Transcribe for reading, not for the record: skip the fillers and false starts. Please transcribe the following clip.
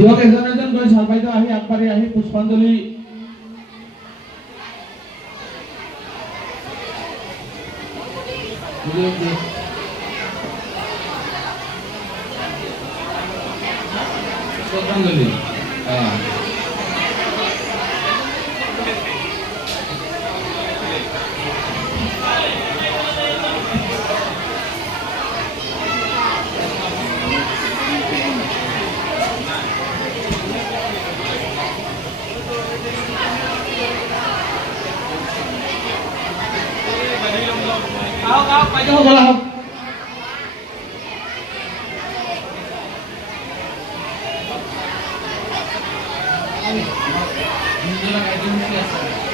দিয়ক এজন এজন গৈ চাল বাইদেউ আহি আগবাঢ়ি আহি পুষ্পাঞ্জলি শ্রদ্ধাঞ্জলি आओ বাইদেউ বলা হোক নিজেরা গাইডেন্স আছে